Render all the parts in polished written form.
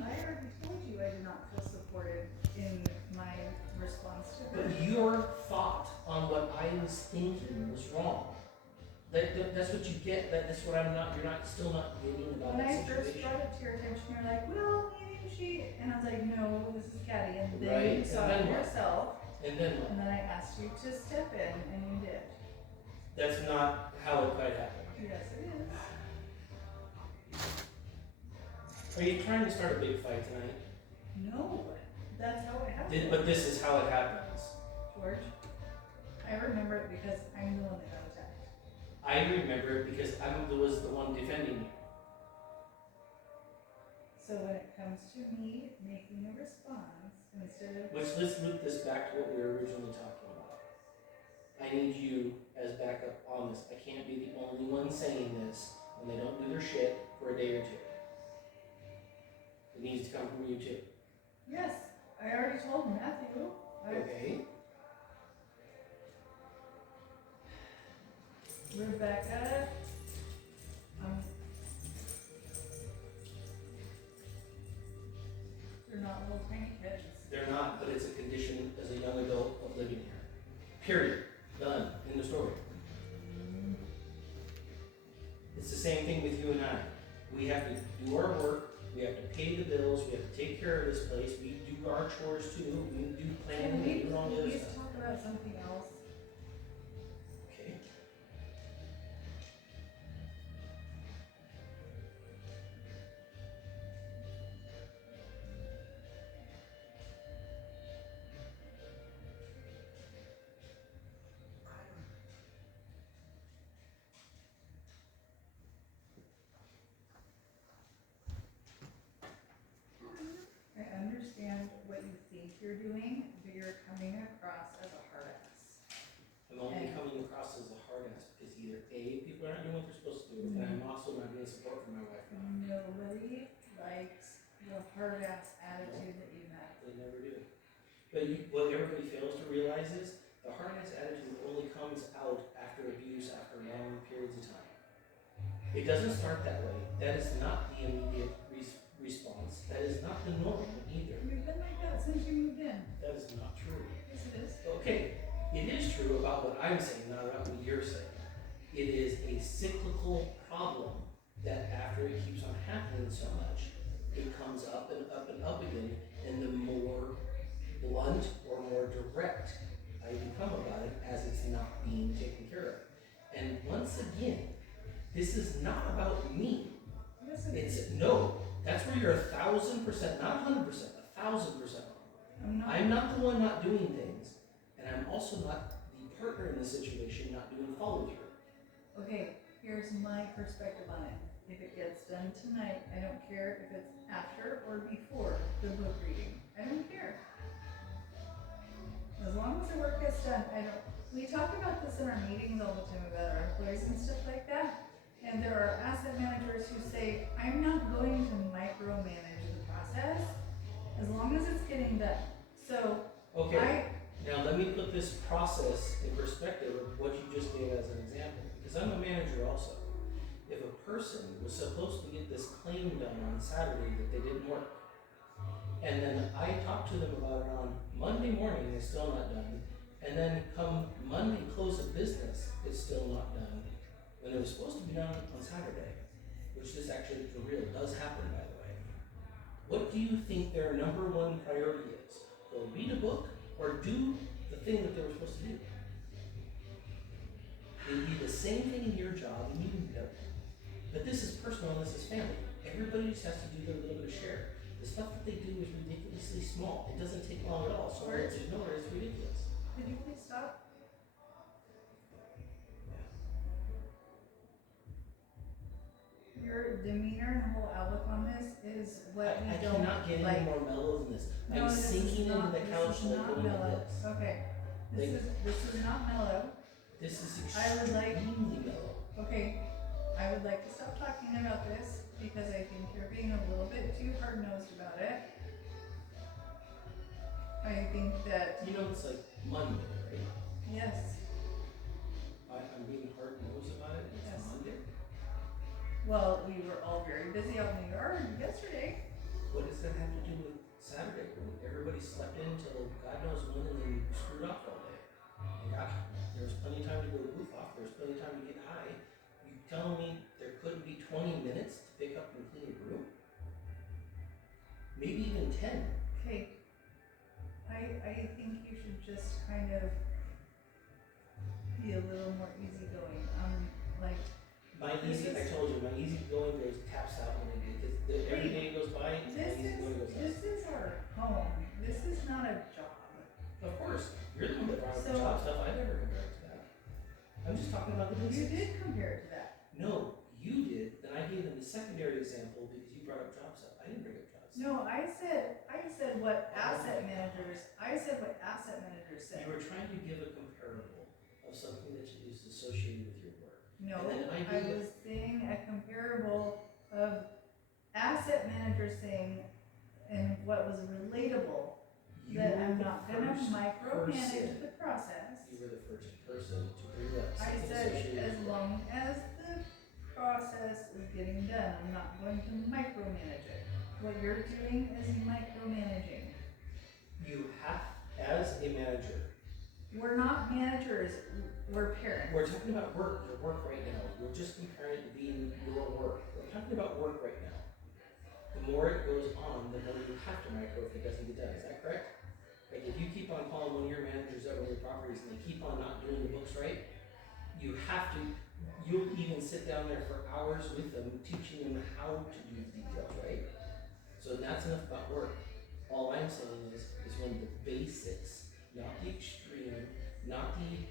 I already told you I did not feel supported in my response to her. But your thought on what I was thinking was wrong. That's what you get. That's what I'm not. You're not still not getting about When that I first situation. brought it to your attention, you're like, well, maybe she, and I was like, no, this is Caddy, and then Right, you saw and it then what? yourself, And then what? and then I asked you to step in, and you did. That's not how it quite happened. Yes, it is. Are you trying to start a big fight tonight? No, that's how it happened. But this is how it happens. George, I remember it because I'm the one that got attacked. I remember it because I was the one defending you. So when it comes to me making a response, instead of... Which, let's loop this back to what we were originally talking about. I need you as backup on this. I can't be the only one saying this when they don't do their shit for a day or two. It needs to come from you too. Yes, I already told Matthew. Okay. Rebecca, they're not little tiny kids. They're not, but it's a condition as a young adult of living here. Period. Done. End of story. It's the same thing with you and I. We have to do our work. We have to pay the bills. We have to take care of this place. We do our chores too. We do planning. We do all this Please stuff. talk about something else. Okay. I understand what you think you're doing, but you're coming across as a hard ass. I'm only coming across as a hard ass because either A, people aren't doing what they're supposed to do, and I'm also not getting support from my wife now. Nobody likes the hard ass attitude that you have. They never do. But what everybody fails to realize is the hard ass attitude only comes out after abuse, after long periods of time. It doesn't start that way. That is not the immediate response. That is not the norm either. You've been like that since you moved in. That is not true. Yes, it is. Okay, it is true about what I'm saying, not about what you're saying. It is a cyclical problem that after it keeps on happening so much, it comes up and up and up again, and the more blunt or more direct I become about it as it's not being taken care of. And once again, this is not about me. Yes, it is. It's no. That's where you're 1,000%, not 100%, 1,000% wrong. I'm not the one not doing things, and I'm also not the partner in the situation not doing follow through. Okay, here's my perspective on it. If it gets done tonight, I don't care if it's after or before the book reading. I don't care. As long as the work gets done, we talk about this in our meetings all the time about our employees and stuff like that. And there are asset managers who say, I'm not going to micromanage the process as long as it's getting done. So, okay, now let me put this process in perspective of what you just gave as an example. Because I'm a manager also. If a person was supposed to get this claim done on Saturday that they didn't work, and then I talked to them about it on Monday morning and it's still not done, and then come Monday close of business, it's still not done, when it was supposed to be done on Saturday, which this actually for real does happen, by the way. What do you think their number one priority is? Go read a book or do the thing that they were supposed to do? It'd be the same thing in your job and you know. But this is personal and this is family. Everybody just has to do their little bit of share. The stuff that they do is ridiculously small. It doesn't take long at all. So when it's ignored, it's ridiculous. could you please stop? Your demeanor and whole outlook on this is what we I don't cannot get like. any more mellow than this. No, I'm this is sinking into not- the couch This is like not going like mellow. this. Okay, this is not mellow. This is I would like- extremely mellow. Okay, I would like to stop talking about this because I think you're being a little bit too hard-nosed about it. I think that, You know, it's like Monday, right? yes, I'm being hard-nosed about it. It's Yes. Monday. well, we were all very busy out in the yard yesterday. what does that have to do with Saturday when everybody slept in till God knows when and then screwed off all day? And there was plenty of time to go goof off. There was plenty of time to get high. You telling me there couldn't be 20 minutes to pick up and clean a room? Maybe even 10. Okay, I think you should just kind of be a little more easygoing. Like, My I told you, my easygoing goes taps out when I do, because every day goes by, and my easygoing goes this up. is our home. This is not a job. Of course, you're the one that brought up the So- job stuff, I never compared to that. I'm just talking about the You basics. did compare it to that. No, you did, then I gave them the secondary example because you brought up job stuff, I didn't bring up job stuff. No, I said what asset managers said. You were trying to give a comparable of something that is associated with your work. No, And then I I did was saying a comparable of asset managers saying, and what was relatable, You that were I'm the not gonna first micromanage person- the process. You were the first person to bring up I something said, associated as with work. long as the process is getting done, I'm not going to micromanage it. What you're doing is micromanaging. You have, as a manager, We're not managers, we're parents. we're talking about work, your work right now. We're just comparing it to being your work. We're talking about work right now. The more it goes on, the more you have to micro if it doesn't get done. Is that correct? Like if you keep on calling one of your managers that run your properties and they keep on not doing the books right, you have to, you'll even sit down there for hours with them, teaching them how to do the details, right? So that's enough about work. All I'm saying is when the basics, not the extreme, not the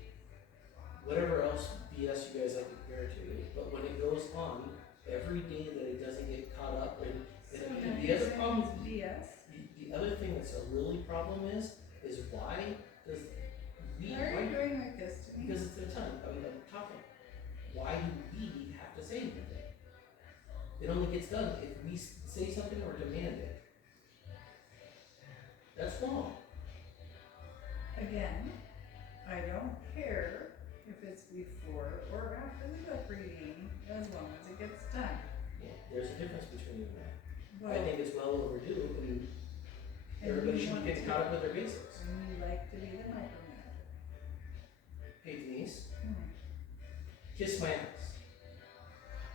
whatever else BS you guys like to compare it to, but when it goes on every day that it doesn't get caught up and So the now other you're saying problem, it's BS? the other thing that's a really problem is why does we, Why are you doing like this to me? because it's their time, I'm talking. Why do we have to say anything? It only gets done if we say something or demand it. That's wrong. Again, I don't care if it's before or after the book reading, as long as it gets done. Yeah, there's a difference between you and that. Well, I think it's well overdue, and and everybody you should want be getting to- caught up with their basics. And you like to be the micromanager. Hey Denise, Hmm. kiss my ass.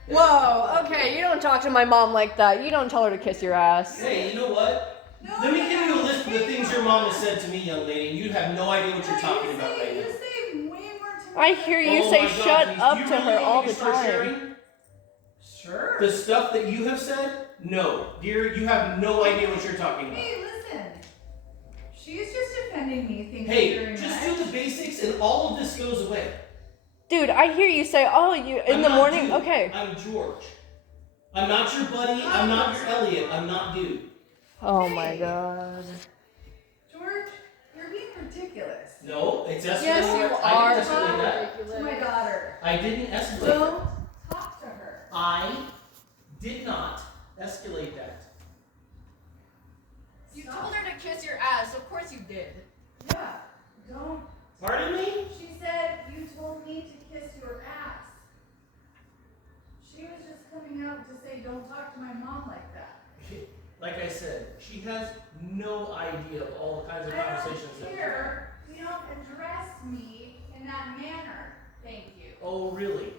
Whoa, okay, you don't talk to my mom like that. You don't tell her to kiss your ass. Hey, you know what? No, Let me no, give you a no. list of the things your mom has said to me, young lady, and you have no idea what you're talking about right You now. say way more to me. I hear you Oh say my God, shut Denise, up do you to really her want all me the to start time. sharing Sure. the stuff that you have said? No, dear, you have no idea what you're talking about. Hey, listen. She's just defending me. Thank you Hey, very just much. do the basics and all of this goes away. Dude, I hear you say, oh, you in I'm the not morning. dude. Okay. I'm George. I'm not your buddy. I'm not your Elliot. I'm not dude. Oh my god. George, you're being ridiculous. No, it's escalated. Yes, you I are. didn't escalate that. To my daughter. I didn't escalate that. Don't talk to her. I did not escalate that. You told her to kiss your ass. Of course you did. Yeah, don't. Pardon me? She said you told me to kiss your ass. She was just coming out to say don't talk to my mom like that. Like I said, she has no idea of all the kinds of conversations I that don't care. You don't address me in that manner. Thank you. Oh, really?